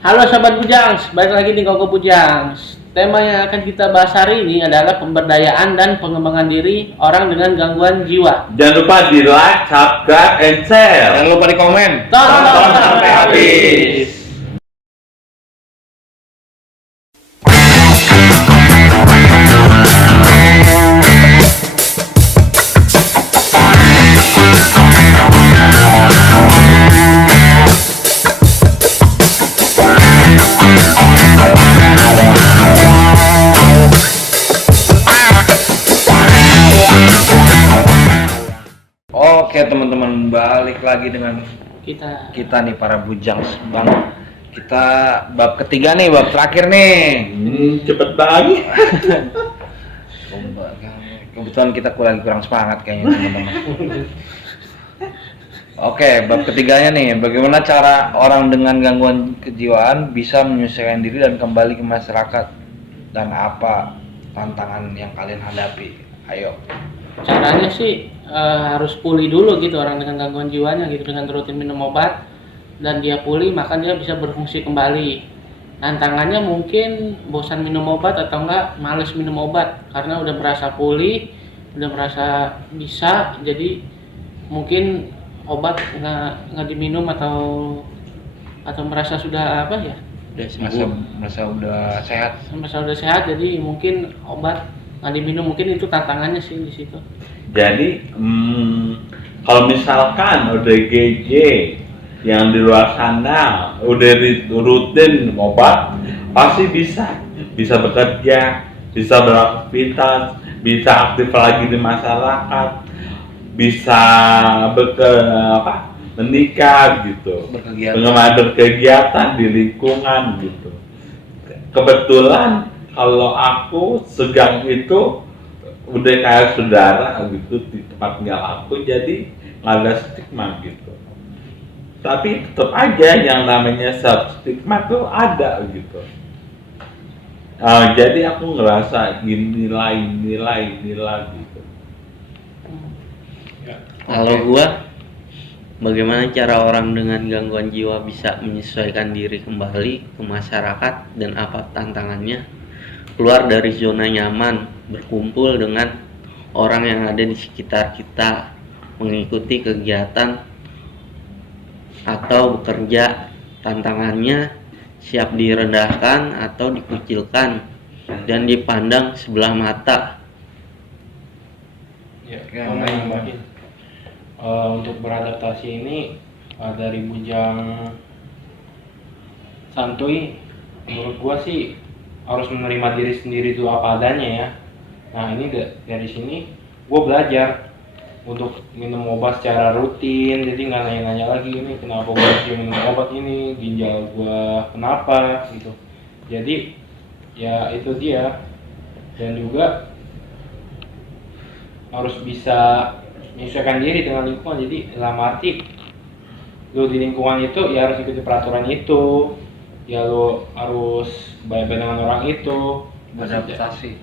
Halo Sobat Bujangs, balik lagi di Koko Bujangs. Tema yang akan kita bahas hari ini adalah pemberdayaan dan pengembangan diri orang dengan gangguan jiwa. Jangan lupa di like, subscribe, and share. Jangan lupa di komen. Tonton sampai habis. Oke teman-teman, balik lagi dengan Kita nih para bujangs bang. Kita bab ketiga nih, bab terakhir nih. Cepet banget. Kebetulan kita lagi kurang semangat kayaknya teman-teman. Oke, bab ketiganya nih, bagaimana cara orang dengan gangguan kejiwaan bisa menyesuaikan diri dan kembali ke masyarakat, dan apa tantangan yang kalian hadapi? Ayo. caranya sih harus pulih dulu gitu orang dengan gangguan jiwanya gitu, dengan rutin minum obat dan dia pulih maka dia bisa berfungsi kembali. Tantangannya mungkin bosan minum obat atau enggak males minum obat karena udah merasa pulih, udah merasa bisa, jadi mungkin obat nggak diminum atau merasa sudah apa ya, Merasa udah sehat. merasa udah sehat, jadi mungkin obat nggak diminum. Mungkin itu tantangannya sih di situ. Jadi, kalau misalkan ODGJ yang di luar sana udah rutin obat, pasti bisa bekerja, bisa beraktivitas, bisa aktif lagi di masyarakat, bisa menikah gitu, berkegiatan di lingkungan gitu. Kebetulan kalau aku segang itu udah kayak saudara gitu di tempat tinggal aku, jadi nggak ada stigma gitu. Tapi tetap aja yang namanya stigma tuh ada gitu. Jadi aku ngerasa nilai gitu. Kalau gua, bagaimana cara orang dengan gangguan jiwa bisa menyesuaikan diri kembali ke masyarakat dan apa tantangannya? Keluar dari zona nyaman, berkumpul dengan orang yang ada di sekitar kita, mengikuti kegiatan atau bekerja. Tantangannya siap direndahkan atau dikucilkan dan dipandang sebelah mata. Ya, nambahin. Untuk beradaptasi ini dari Bujang santuy, menurut gua sih harus menerima diri sendiri itu apa adanya ya. Nah ini dari sini gua belajar untuk minum obat secara rutin, jadi nggak nanya-nanya lagi ini kenapa gua harus minum obat ini, ginjal gua kenapa gitu. Jadi ya itu dia, dan juga harus bisa menyesuaikan diri dengan lingkungan. Jadi dalam arti lu di lingkungan itu ya harus ikuti peraturan itu, ya lu harus baik-baik dengan orang itu, Beradaptasi.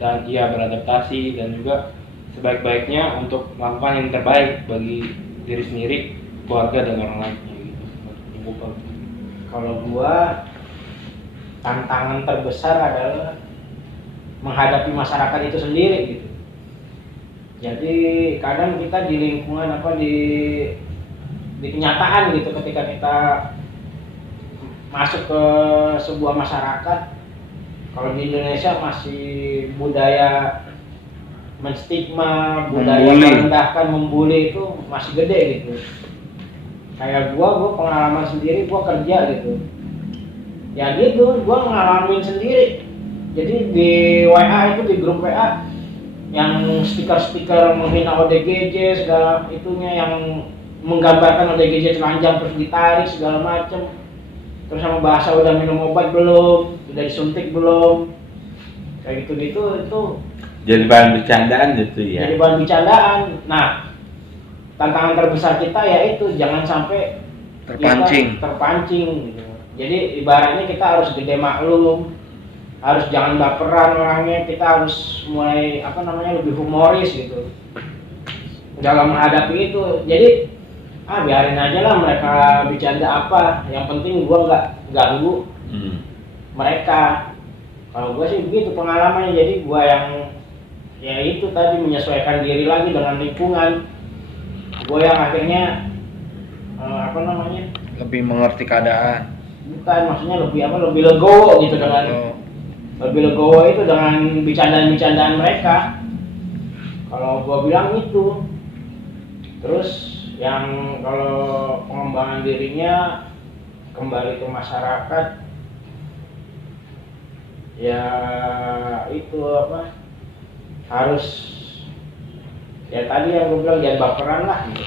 dan iya beradaptasi, dan juga sebaik-baiknya untuk melakukan yang terbaik bagi diri sendiri, keluarga, dan orang lainnya gitu. Kalau gua, tantangan terbesar adalah menghadapi masyarakat itu sendiri gitu. Jadi kadang kita di lingkungan di kenyataan gitu, ketika kita masuk ke sebuah masyarakat, kalau di Indonesia masih budaya menstigma, budaya merendahkan, membuli itu masih gede gitu. Kayak gua pengalaman sendiri, gua kerja gitu. Ya gitu, gua ngalamin sendiri. Jadi di WA itu, di grup WA yang stiker-stiker menghina ODGJ segala itunya, yang menggambarkan ODGJ telanjang terus ditarik segala macem. Terus sama bahasa udah minum obat belum, udah disuntik belum, kayak gitu-gitu, itu Jadi bahan bercandaan gitu ya. jadi bahan bercandaan. Nah, tantangan terbesar kita yaitu jangan sampai Terpancing. kita terpancing gitu. Jadi ibaratnya kita harus gede maklum, harus jangan baperan orangnya, kita harus mulai lebih humoris gitu dalam menghadapi itu. Jadi biarin aja lah mereka bercanda apa, yang penting gua nggak ganggu mereka. Kalau gua sih begitu pengalamannya, jadi gua yang ya itu tadi menyesuaikan diri lagi dengan lingkungan. Gua yang akhirnya lebih mengerti keadaan. bukan maksudnya lebih legowo gitu dengan lebih legowo itu dengan bercandaan-bercandaan mereka. Kalau gua bilang itu. Terus yang kalau pengembangan dirinya kembali ke masyarakat, ya itu harus ya tadi yang gue bilang, jangan baperan lah gitu.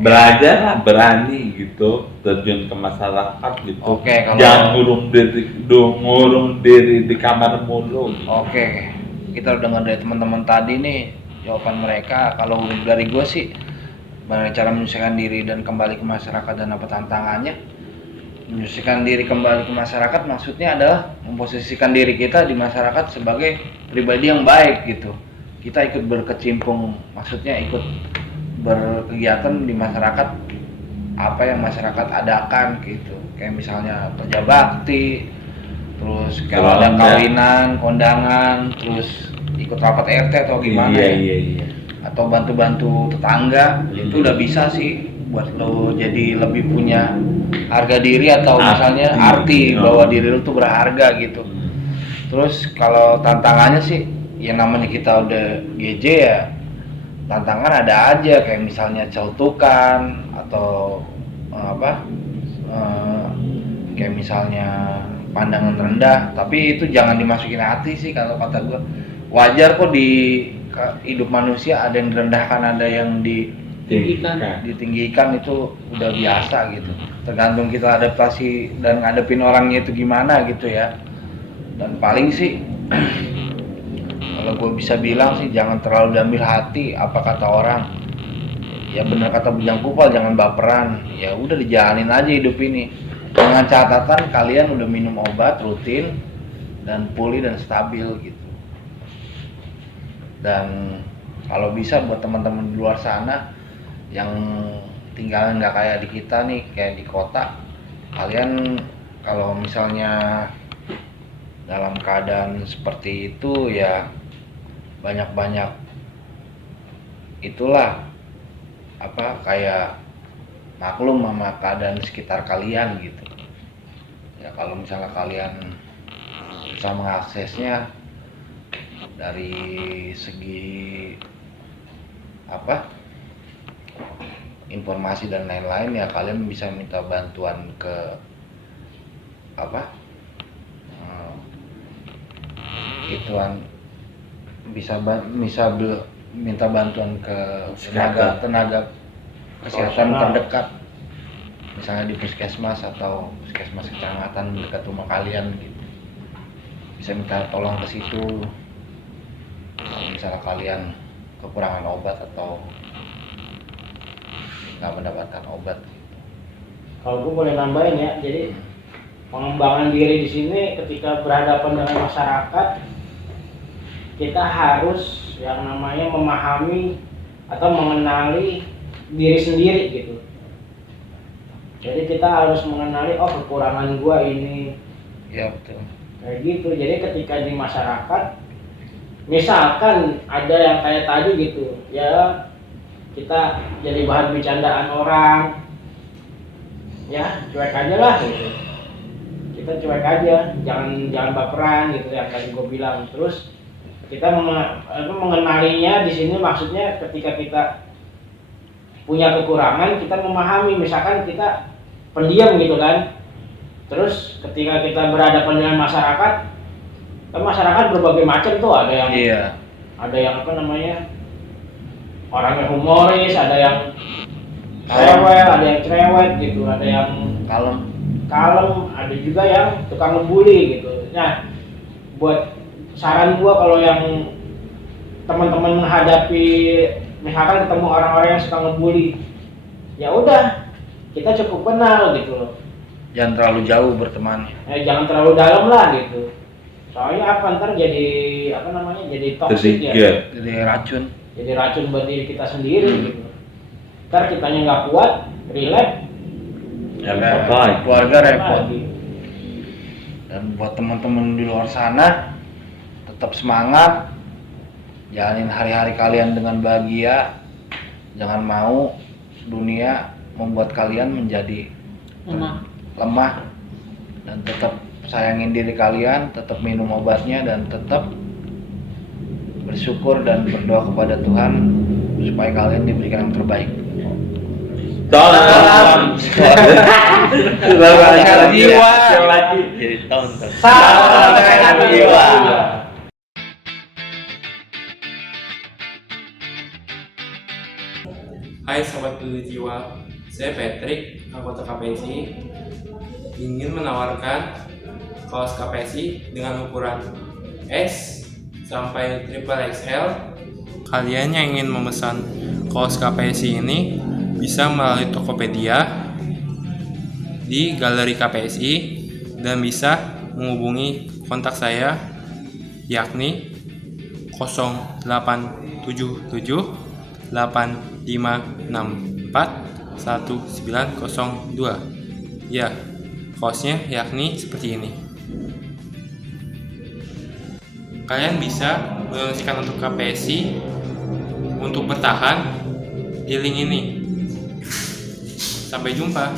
Belajar lah, berani gitu, terjun ke masyarakat gitu. Oke, kalau jangan ngurung diri di kamar mulu. Oke, kita udah dengar dari teman-teman tadi nih jawaban mereka. Kalau dari gue sih, bagaimana cara menyesuaikan diri dan kembali ke masyarakat dan apa tantangannya? Menyesuaikan diri kembali ke masyarakat maksudnya adalah memposisikan diri kita di masyarakat sebagai pribadi yang baik gitu. Kita ikut berkecimpung, maksudnya ikut berkegiatan di masyarakat, apa yang masyarakat adakan gitu. Kayak misalnya kerja bakti, terus kalau ada kawinan, kondangan, terus ikut rapat RT atau gimana Iya. atau bantu-bantu tetangga, itu udah bisa sih buat lo jadi lebih punya harga diri atau misalnya arti bahwa diri lo tuh berharga gitu. Terus kalau tantangannya sih, ya namanya kita udah GJ ya, tantangan ada aja, kayak misalnya celutukan atau kayak misalnya pandangan rendah, tapi itu jangan dimasukin hati sih kalau kata gue. Wajar kok di hidup manusia ada yang direndahkan, ada yang ditinggikan, itu udah biasa gitu. Tergantung kita adaptasi dan ngadepin orangnya itu gimana gitu ya. Dan paling sih kalau gue bisa bilang sih, jangan terlalu diambil hati apa kata orang. Ya benar kata Bujang Kupal, jangan baperan. Ya udah dijalanin aja hidup ini. Dengan catatan kalian udah minum obat rutin dan pulih dan stabil gitu. Dan kalau bisa buat teman-teman di luar sana yang tinggal nggak kayak di kita nih, kayak di kota, kalian kalau misalnya dalam keadaan seperti itu ya banyak-banyak itulah kayak maklum sama keadaan sekitar kalian gitu. Ya kalau misalnya kalian bisa mengaksesnya dari segi informasi dan lain-lain, ya kalian bisa minta bantuan ke minta bantuan ke tenaga kesehatan terdekat, misalnya di puskesmas atau puskesmas kecamatan dekat rumah kalian gitu. Bisa minta tolong ke situ kalau misalnya kalian kekurangan obat atau nggak mendapatkan obat gitu. Kalau gue boleh nambahin ya, jadi pengembangan diri di sini ketika berhadapan dengan masyarakat, kita harus yang namanya memahami atau mengenali diri sendiri gitu. Jadi kita harus mengenali, oh kekurangan gua ini. Ya betul. Kayak gitu. Jadi ketika di masyarakat, misalkan ada yang kayak tadi gitu, ya kita jadi bahan bercandaan orang, ya cuek aja lah gitu. Kita cuek aja, jangan baperan gitu yang tadi gua bilang. Terus kita mengenalinya di sini maksudnya ketika kita punya kekurangan, kita memahami, misalkan kita pendiam gitu kan. Terus ketika kita berhadapan dengan masyarakat, kan masyarakat berbagai macam tuh, ada yang ada yang orangnya humoris, ada yang rewel, ada yang cerewet gitu, ada yang kalem, ada juga yang tukang ngebully gitu. Nah, buat saran gua kalau yang teman-teman menghadapi misalkan ketemu orang-orang yang suka ngebully, ya udah kita cukup kenal gitu loh. Jangan terlalu jauh berteman. Jangan terlalu dalam lah gitu. Soalnya ntar jadi jadi toksik ya. Jadi racun. Jadi racun buat diri kita sendiri gitu. Ntar kitanya nggak kuat, relapse, Ya repot. keluarga repot. lagi. Dan buat teman-teman di luar sana, tetap semangat, jalanin hari-hari kalian dengan bahagia, jangan mau dunia membuat kalian menjadi lemah, dan tetap sayangin diri kalian, tetap minum obatnya, dan tetap bersyukur dan berdoa kepada Tuhan supaya kalian diberikan yang terbaik. Tolong. Selamat sehat jiwa. Jadi tahun. Salam sehat jiwa. Hai Sobat Peduli Jiwa, saya Patrick, anggota KPSI, ingin menawarkan kaos KPSI dengan ukuran S sampai triple XL. Kalian yang ingin memesan kaos KPSI ini bisa melalui Tokopedia di Galeri KPSI dan bisa menghubungi kontak saya yakni 0877 8564 1902. Ya, kaosnya yakni seperti ini. Kalian bisa mendonasikan untuk KPSI untuk bertahan di link ini. Sampai jumpa.